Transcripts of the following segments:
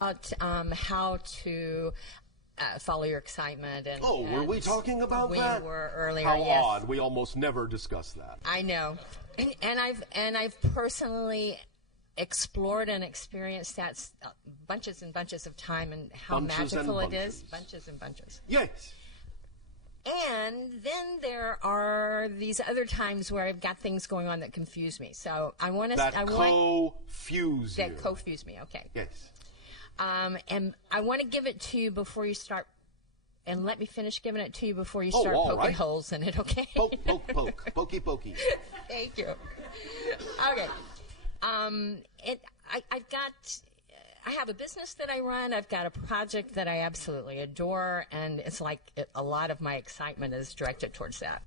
How to follow your excitement. And were we talking about that? We were earlier. How yes. odd! We almost never discuss that. I know, and I've personally explored and experienced that bunches and bunches of time, and how magical it is. Bunches and bunches. Yes. And then there are these other times where I've got things going on that confuse me. So I want to. That confuse you. That confuse me. Okay. Yes. And I want to give it to you before you start, and let me finish giving it to you before you start poking holes in it, okay? Poke, poke, poke. Pokey, pokey. Thank you. Okay. I have a business that I run. I've got a project that I absolutely adore, and it's like a lot of my excitement is directed towards that.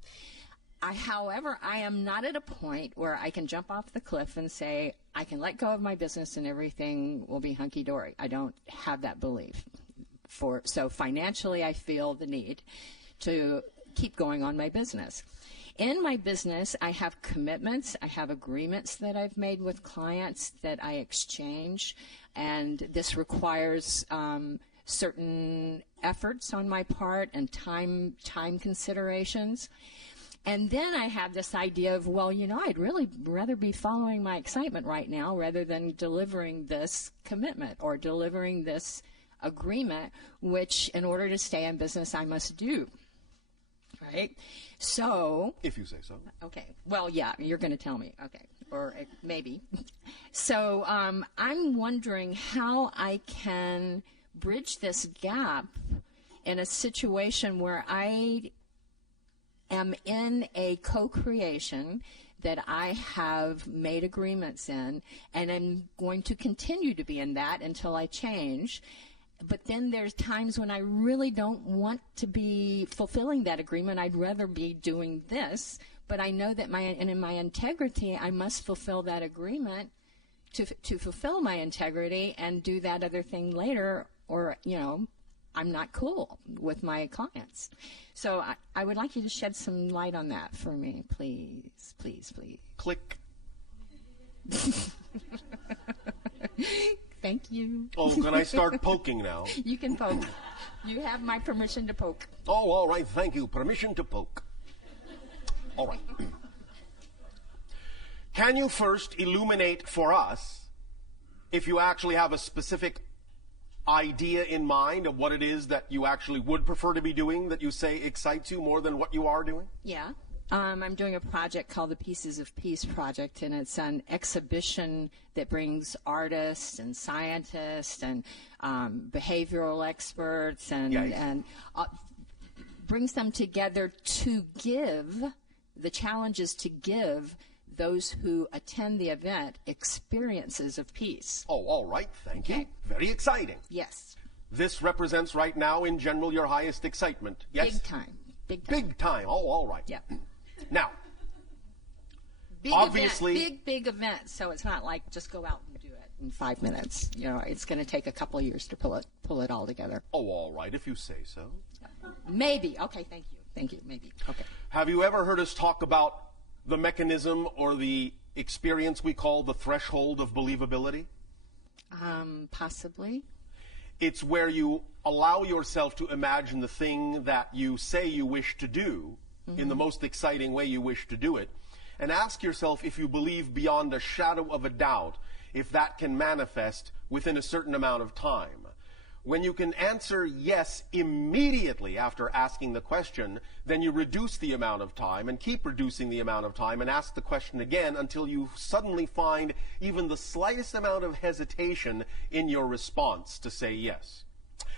However, I am not at a point where I can jump off the cliff and say, I can let go of my business and everything will be hunky-dory. I don't have that belief. So financially, I feel the need to keep going on my business. In my business, I have commitments. I have agreements that I've made with clients that I exchange, and this requires certain efforts on my part and time considerations. And then I have this idea of, well, I'd really rather be following my excitement right now rather than delivering this commitment or delivering this agreement, which in order to stay in business, I must do. Right? So. If you say so. Okay. Well, yeah, you're going to tell me. Okay. Or maybe. So I'm wondering how I can bridge this gap in a situation where I am in a co-creation that I have made agreements in, and I'm going to continue to be in that until I change. But then there's times when I really don't want to be fulfilling that agreement. I'd rather be doing this, but I know that in my integrity, I must fulfill that agreement to fulfill my integrity and do that other thing later, or, I'm not cool with my clients. So I would like you to shed some light on that for me, please, please, please. Click. Thank you. Oh, can I start poking now? You can poke. You have my permission to poke. Oh, all right. Thank you. Permission to poke. All right. Can you first illuminate for us if you actually have a specific idea in mind of what it is that you actually would prefer to be doing that you say excites you more than what you are doing? Yeah. I'm doing a project called the Pieces of Peace Project, and it's an exhibition that brings artists and scientists and behavioral experts and brings them together to give, the challenge is to give those who attend the event experiences of peace. Oh, all right. Thank you. Very exciting. Yes. This represents right now, in general, your highest excitement. Yes? Big time. Big time. Big time. Oh, all right. Yeah. Now, big obviously... Big event, so it's not like just go out and do it in 5 minutes. It's going to take a couple of years to pull it all together. Oh, all right, if you say so. Maybe. Okay, thank you. Thank you. Maybe. Okay. Have you ever heard us talk about the mechanism or the experience we call the threshold of believability? Possibly. It's where you allow yourself to imagine the thing that you say you wish to do in the most exciting way you wish to do it, and ask yourself if you believe beyond a shadow of a doubt if that can manifest within a certain amount of time. When you can answer yes immediately after asking the question, then you reduce the amount of time and keep reducing the amount of time and ask the question again until you suddenly find even the slightest amount of hesitation in your response to say yes.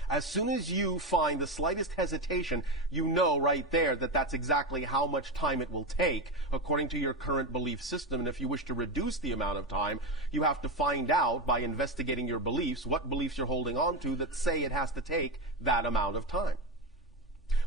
As soon as you find the slightest hesitation, you know right there that that's exactly how much time it will take according to your current belief system. And if you wish to reduce the amount of time, you have to find out by investigating your beliefs what beliefs you're holding on to that say it has to take that amount of time.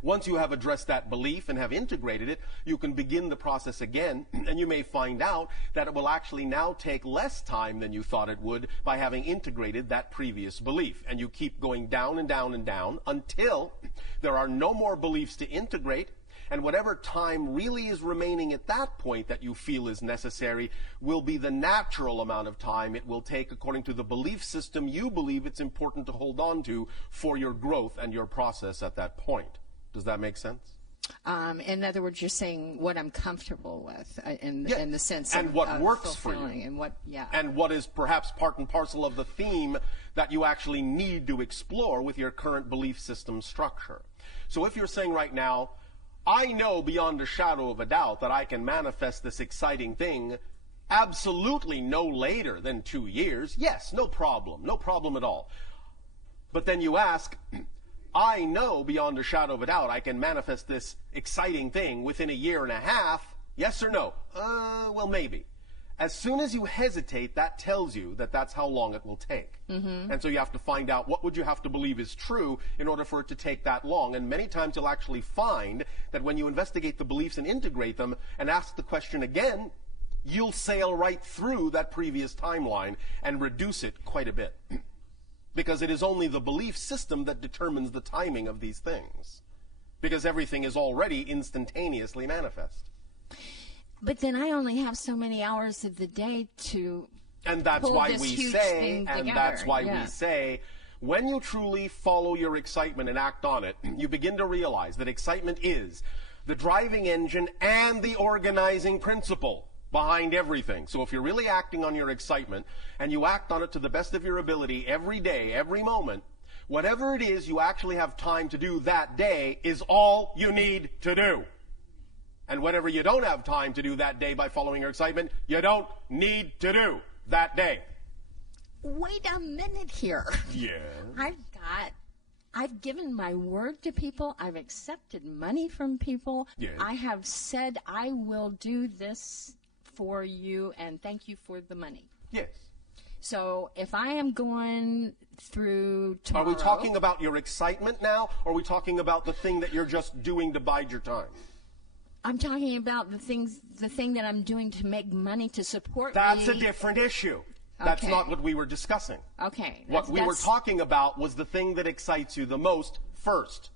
Once you have addressed that belief and have integrated it, you can begin the process again, and you may find out that it will actually now take less time than you thought it would by having integrated that previous belief. And you keep going down and down and down until there are no more beliefs to integrate, And whatever time really is remaining at that point that you feel is necessary will be the natural amount of time it will take according to the belief system you believe it's important to hold on to for your growth and your process at that point. Does that make sense? In other words, you're saying what I'm comfortable with in the sense and of what works for you, and what and what is perhaps part and parcel of the theme that you actually need to explore with your current belief system structure. So if you're saying right now, I know beyond a shadow of a doubt that I can manifest this exciting thing absolutely no later than 2 years, yes, no problem at all. But then you ask, I know beyond a shadow of a doubt I can manifest this exciting thing within a year and a half, yes or no? Well, maybe. As soon as you hesitate, that tells you that that's how long it will take. And so you have to find out what would you have to believe is true in order for it to take that long. And many times you'll actually find that when you investigate the beliefs and integrate them and ask the question again, you'll sail right through that previous timeline and reduce it quite a bit. Because it is only the belief system that determines the timing of these things. Because everything is already instantaneously manifest. But then I only have so many hours of the day to And that's pull why this we huge say, thing and together. that's why we say, when you truly follow your excitement and act on it, you begin to realize that excitement is the driving engine and the organizing principle behind everything. So if you're really acting on your excitement and you act on it to the best of your ability every day, every moment, whatever it is you actually have time to do that day is all you need to do. And whatever you don't have time to do that day by following your excitement, you don't need to do that day. Wait a minute here. Yeah. I've given my word to people. I've accepted money from people. Yes. I have said I will do this for you and thank you for the money. Yes. So if I am going through tomorrow... Are we talking about your excitement now, or are we talking about the thing that you're just doing to bide your time? I'm talking about the thing that I'm doing to make money to support me. That's a different issue. That's Okay. not what we were discussing. Okay. What we were talking about was the thing that excites you the most first.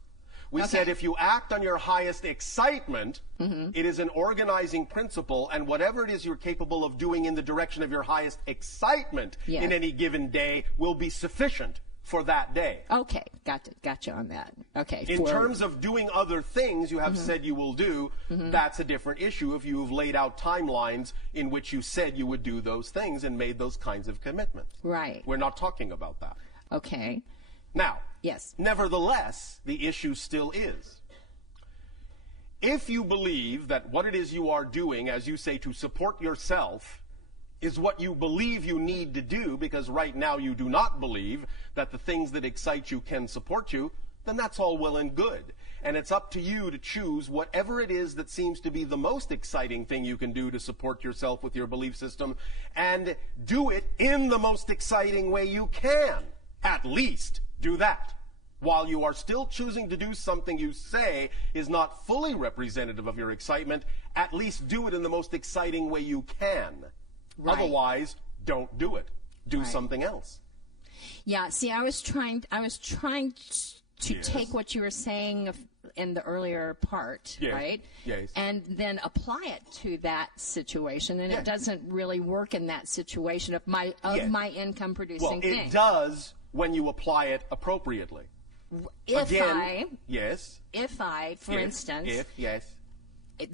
We Okay. said if you act on your highest excitement, it is an organizing principle, and whatever it is you're capable of doing in the direction of your highest excitement Yes. in any given day will be sufficient for that day. Okay. Gotcha on that. Okay. In terms of doing other things you have said you will do, that's a different issue if you've laid out timelines in which you said you would do those things and made those kinds of commitments. Right. We're not talking about that. Okay. Now, Yes. nevertheless, the issue still is. If you believe that what it is you are doing, as you say, to support yourself, is what you believe you need to do, because right now you do not believe that the things that excite you can support you, then that's all well and good. And it's up to you to choose whatever it is that seems to be the most exciting thing you can do to support yourself with your belief system, and do it in the most exciting way you can. At least do that. While you are still choosing to do something you say is not fully representative of your excitement, at least do it in the most exciting way you can. Right. Otherwise, don't do it. Do Right. something else. Yeah, see, I was trying to Yes. take what you were saying in the earlier part, Yes. right? Yes. And then apply it to that situation, and Yes. it doesn't really work in that situation of my income producing Well, thing. it does when you apply it appropriately. If Yes. I, for instance, Yes.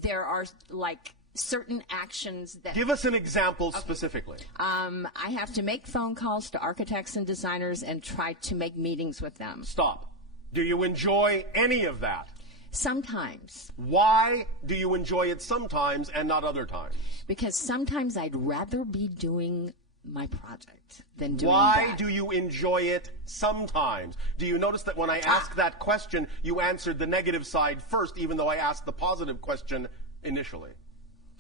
there are like certain actions that Give us an example specifically. I have to make phone calls to architects and designers and try to make meetings with them. Stop. Do you enjoy any of that? Sometimes. Why do you enjoy it sometimes and not other times? Because sometimes I'd rather be doing my project than doing Why that. do you enjoy it sometimes? Do you notice that when I asked that question, you answered the negative side first, even though I asked the positive question initially?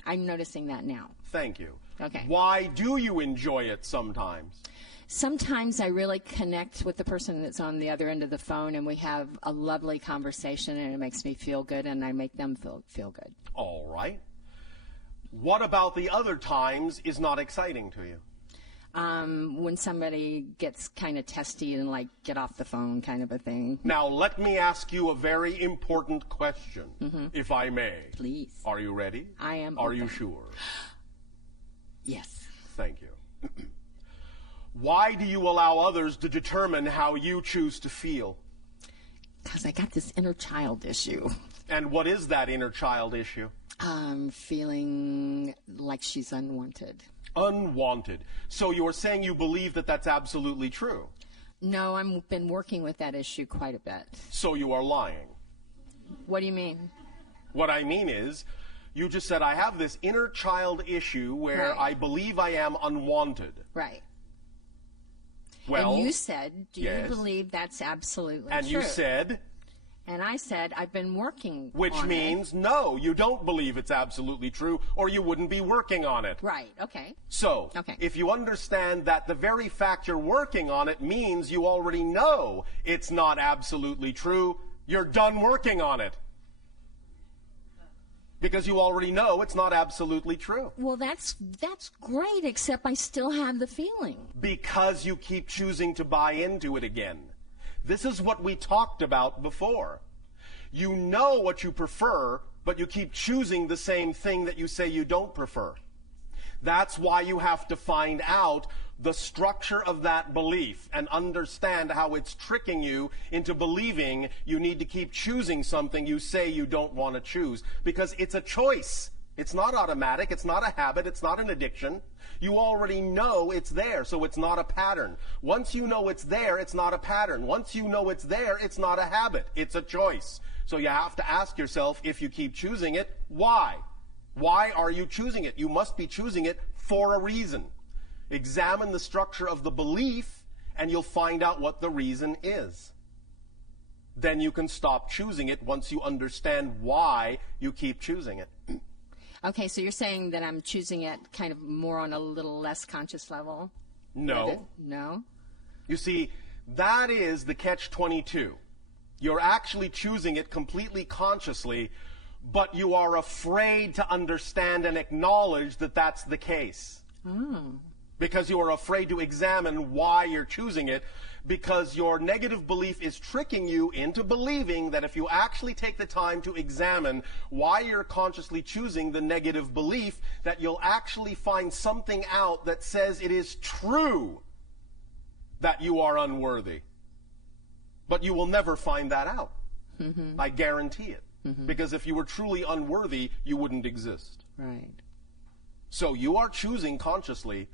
I'm noticing that now. Thank you. Okay. Why do you enjoy it sometimes? Sometimes I really connect with the person that's on the other end of the phone, and we have a lovely conversation, and it makes me feel good, and I make them feel good. All right. What about the other times is not exciting to you? When somebody gets kind of testy and like get off the phone kind of a thing. Now, let me ask you a very important question, if I may. Please. Are you ready? I am Are open. you sure? Yes. Thank you. Why do you allow others to determine how you choose to feel? Because I got this inner child issue. And what is that inner child issue? Feeling like she's unwanted. Unwanted. So you're saying you believe that that's absolutely true? No, I've been working with that issue quite a bit. So you are lying. What do you mean? What I mean is, you just said I have this inner child issue where Right. I believe I am unwanted. Right. Well, and you said, do yes. you believe that's absolutely and true? you said, And I said, I've been working which on means no, you don't believe it's absolutely true, or you wouldn't be working on it. it. Right, okay. So, Okay. if you understand that the very fact you're working on it means you already know it's not absolutely true, you're done working on it. Because you already know it's not absolutely true. Well, that's great, except I still have the feeling. Because you keep choosing to buy into it again. This is what we talked about before. You know what you prefer, but you keep choosing the same thing that you say you don't prefer. That's why you have to find out the structure of that belief and understand how it's tricking you into believing you need to keep choosing something you say you don't want to choose. Because it's a choice. It's not automatic. It's not a habit. It's not an addiction. You already know it's there, so it's not a pattern. Once you know it's there, it's not a pattern. Once you know it's there, it's not a habit. It's a choice. So you have to ask yourself, if you keep choosing it, why? Why are you choosing it? You must be choosing it for a reason. Examine the structure of the belief, and you'll find out what the reason is. Then you can stop choosing it once you understand why you keep choosing it. Okay, so you're saying that I'm choosing it kind of more on a little less conscious level? No. No? You see, that is the catch-22. You're actually choosing it completely consciously, but you are afraid to understand and acknowledge that that's the case. Because you are afraid to examine why you're choosing it, because your negative belief is tricking you into believing that if you actually take the time to examine why you're consciously choosing the negative belief, that you'll actually find something out that says it is true that you are unworthy. But you will never find that out. I guarantee it. Because if you were truly unworthy, you wouldn't exist. Right. So you are choosing consciously,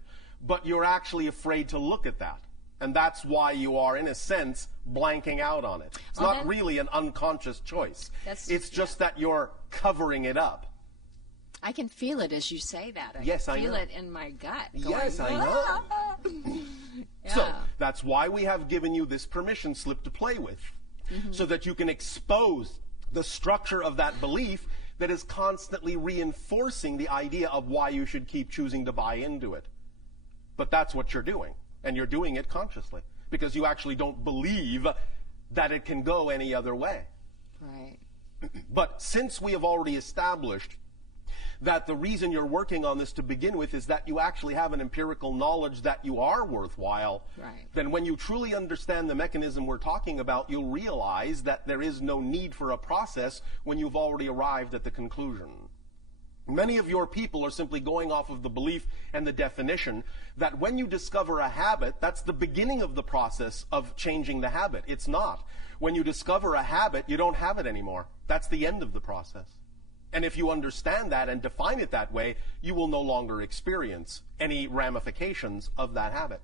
but you're actually afraid to look at that. And that's why you are, in a sense, blanking out on it. It's not really an unconscious choice. It's just that you're covering it up. I can feel it as you say that. Yes, I feel know. it in my gut. Yes, I know. Yeah. So that's why we have given you this permission slip to play with, so that you can expose the structure of that belief that is constantly reinforcing the idea of why you should keep choosing to buy into it. But that's what you're doing, and you're doing it consciously, because you actually don't believe that it can go any other way. Right. But since we have already established that the reason you're working on this to begin with is that you actually have an empirical knowledge that you are worthwhile, Right. then when you truly understand the mechanism we're talking about, you'll realize that there is no need for a process when you've already arrived at the conclusion. Many of your people are simply going off of the belief and the definition that when you discover a habit, that's the beginning of the process of changing the habit. It's not. When you discover a habit, you don't have it anymore. That's the end of the process. And if you understand that and define it that way, you will no longer experience any ramifications of that habit.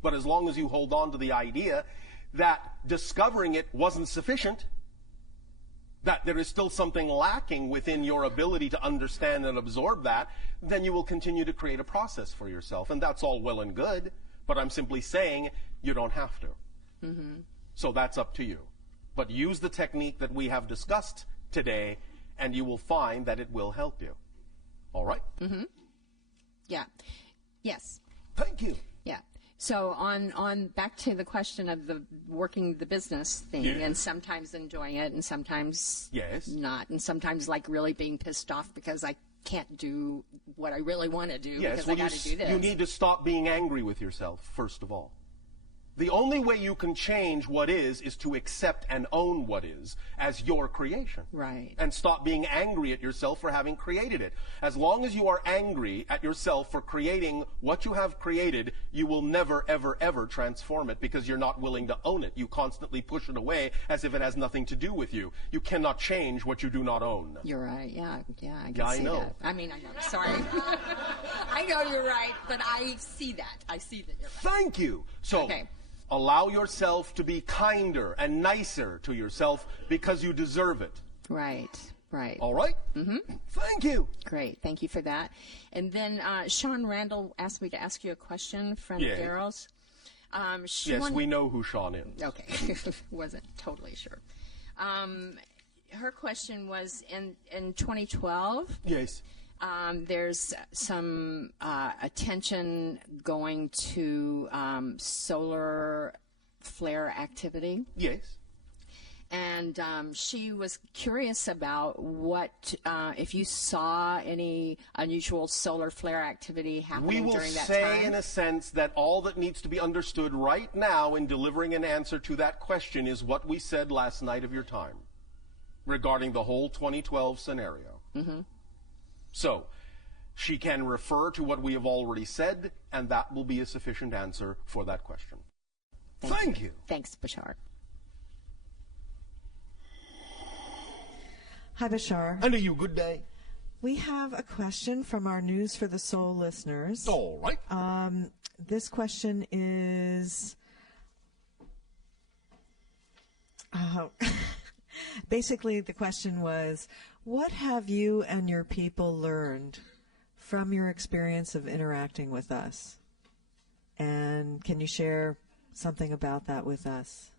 But as long as you hold on to the idea that discovering it wasn't sufficient, that there is still something lacking within your ability to understand and absorb that, then you will continue to create a process for yourself. And that's all well and good, but I'm simply saying you don't have to. So that's up to you. But use the technique that we have discussed today, and you will find that it will help you. All right? Yeah. Yes. Thank you. Yeah. So on back to the question of the working the business thing, Yes. and sometimes enjoying it and sometimes Yes. not, and sometimes like really being pissed off because I can't do what I really want to do Yes, because well, I got to do this. you need to stop being angry with yourself, first of all. The only way you can change what is to accept and own what is as your creation. Right. And stop being angry at yourself for having created it. As long as you are angry at yourself for creating what you have created, you will never, ever, ever transform it because you're not willing to own it. You constantly push it away as if it has nothing to do with you. You cannot change what you do not own. You're right. Yeah, I can see know. that. I mean, I know. Sorry. I know you're right, but I see that. I see that you're right. Thank you. So. Okay. Allow yourself to be kinder and nicer to yourself because you deserve it. Right. All right? Mm-hmm. Thank you. Great. Thank you for that. And then Sean Randall asked me to ask you a question, friend of Daryl's. Yes, we know who Sean is. Okay. Wasn't totally sure. Her question was, in 2012, yes, there's some attention going to solar flare activity. Yes. And she was curious about what, if you saw any unusual solar flare activity happening during that time. We will say, in a sense, that all that needs to be understood right now in delivering an answer to that question is what we said last night of your time regarding the whole 2012 scenario. Mm-hmm. So, she can refer to what we have already said, and that will be a sufficient answer for that question. Thank you. Thanks, Bashar. Hi, Bashar. And to you, good day. We have a question from our News for the Soul listeners. All right. This question is... basically, the question was, what have you and your people learned from your experience of interacting with us? And can you share something about that with us?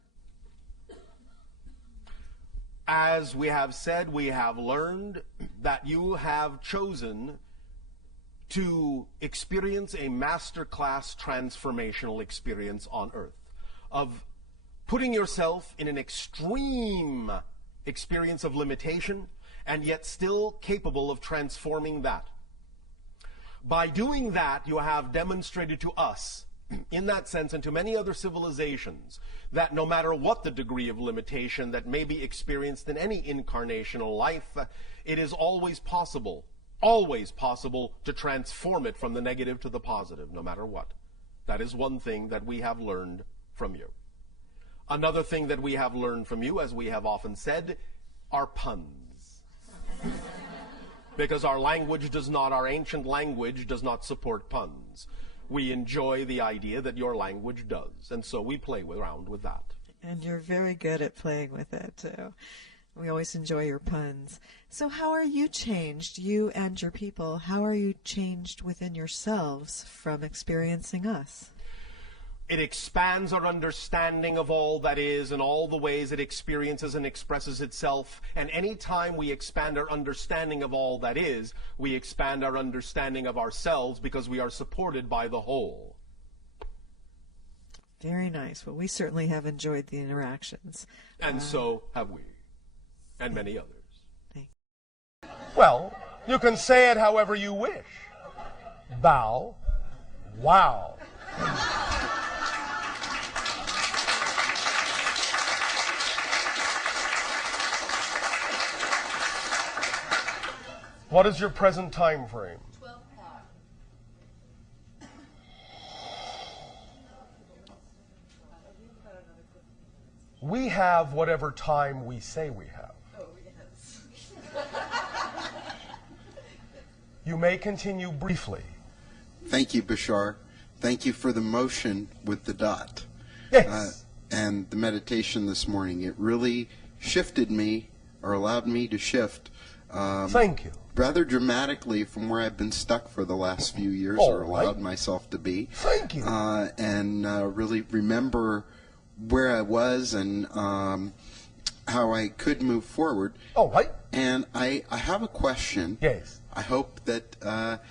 As we have said, we have learned that you have chosen to experience a masterclass transformational experience on earth of putting yourself in an extreme experience of limitation and yet still capable of transforming that. By doing that, you have demonstrated to us, in that sense, and to many other civilizations, that no matter what the degree of limitation that may be experienced in any incarnational life, it is always possible to transform it from the negative to the positive, no matter what. That is one thing that we have learned from you. Another thing that we have learned from you, as we have often said, are puns. Because our ancient language does not support puns. We enjoy the idea that your language does, and so we play around with that. And you're very good at playing with it, too. We always enjoy your puns. So how are you changed, you and your people? How are you changed within yourselves from experiencing us? It expands our understanding of all that is and all the ways it experiences and expresses itself. And any time we expand our understanding of all that is, we expand our understanding of ourselves because we are supported by the whole. Very nice. Well, we certainly have enjoyed the interactions. And so have we. And many others. Thanks. Well, you can say it however you wish. Bow. Wow. What is your present time frame? 12 o'clock. We have whatever time we say we have. Oh, yes. You may continue briefly. Thank you, Bashar. Thank you for the motion with the dot. Yes. And the meditation this morning. It really shifted me, or allowed me to shift. Thank you. Rather dramatically from where I've been stuck for the last few years, All or allowed myself to be. Thank you. And really remember where I was and how I could move forward. All right. And I have a question. Yes. I hope that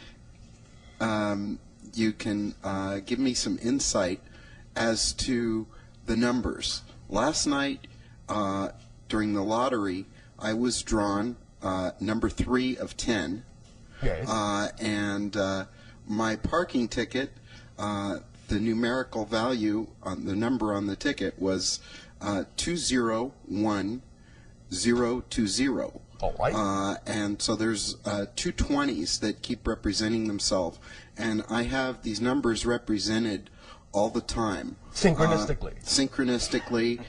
you can give me some insight as to the numbers. Last night, during the lottery, I was drawn number 3 of 10. Yes. And my parking ticket, the numerical value on the number on the ticket was 201020. All right. And so there's two 20s that keep representing themselves, and I have these numbers represented all the time. Synchronistically. Synchronistically.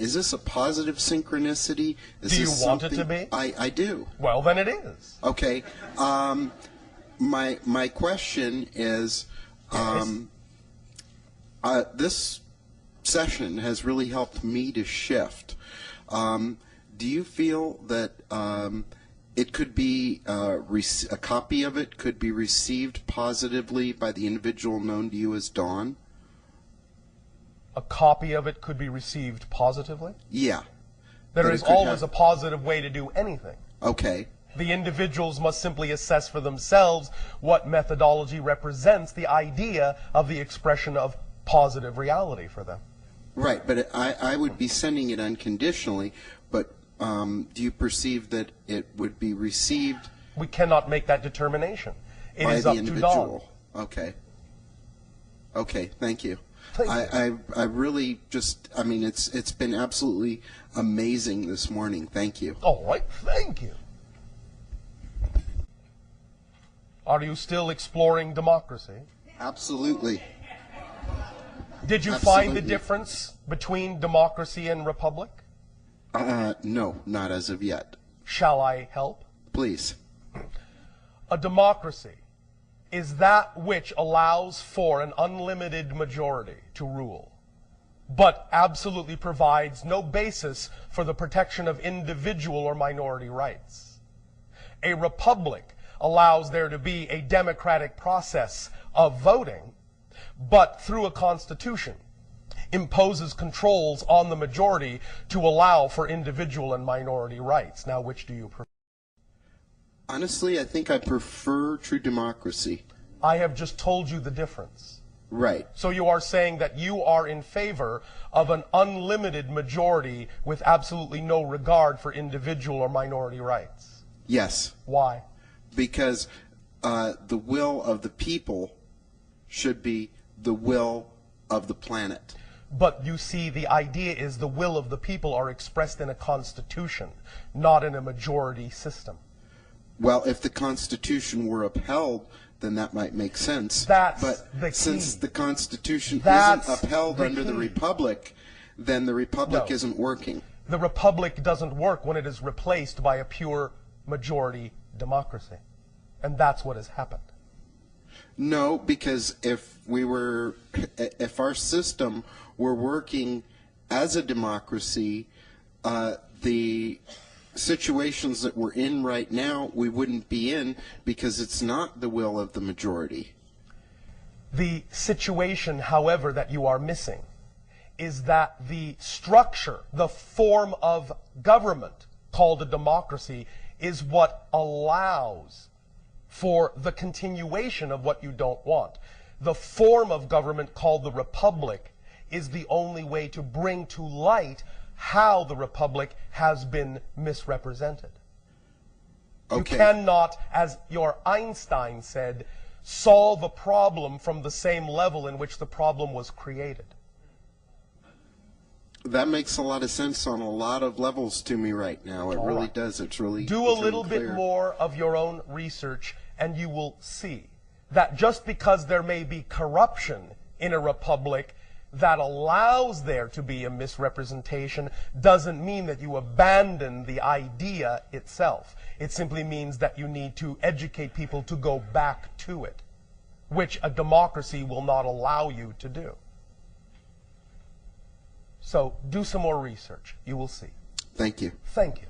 Is this a positive synchronicity? Do you want it to be? I do. Well, then it is. Okay. My question is, this session has really helped me to shift. Do you feel that it could be a copy of it could be received positively by the individual known to you as Dawn? A copy of it could be received positively? Yeah. There is always a positive way to do anything. Okay. The individuals must simply assess for themselves what methodology represents the idea of the expression of positive reality for them. Right, but I would be sending it unconditionally, but do you perceive that it would be received? We cannot make that determination. It by is the up individual. to Dawn. Okay. Okay, thank you. Thank you. I really just, I mean, it's been absolutely amazing this morning. Thank you. All right, thank you. Are you still exploring democracy? Absolutely. Did you Absolutely. find the difference between democracy and republic? No, not as of yet. Shall I help? Please. A democracy is that which allows for an unlimited majority to rule, but absolutely provides no basis for the protection of individual or minority rights. A republic allows there to be a democratic process of voting, but through a constitution imposes controls on the majority to allow for individual and minority rights. Now, which do you prefer? Honestly, I think I prefer true democracy. I have just told you the difference. Right. So you are saying that you are in favor of an unlimited majority with absolutely no regard for individual or minority rights. Yes. Why? Because the will of the people should be the will of the planet. But you see, the idea is the will of the people are expressed in a constitution, not in a majority system. Well, if the Constitution were upheld, then that might make sense. That's but the key. Since the Constitution That's isn't upheld the under the key. Republic, then the Republic No. isn't working. The republic doesn't work when it is replaced by a pure majority democracy. And that's what has happened. No, because if our system were working as a democracy, the situations that we're in right now, we wouldn't be in because it's not the will of the majority. The situation, however, that you are missing is that the structure, the form of government called a democracy, is what allows for the continuation of what you don't want. The form of government called the republic is the only way to bring to light how the republic has been misrepresented. Okay. You cannot, as your Einstein said, solve a problem from the same level in which the problem was created. That makes a lot of sense on a lot of levels to me right now. It really does. It's really Do a it's little really bit clear. more of your own research, and you will see that just because there may be corruption in a republic that allows there to be a misrepresentation doesn't mean that you abandon the idea itself. It simply means that you need to educate people to go back to it, which a democracy will not allow you to do. So do some more research. You will see. Thank you. Thank you.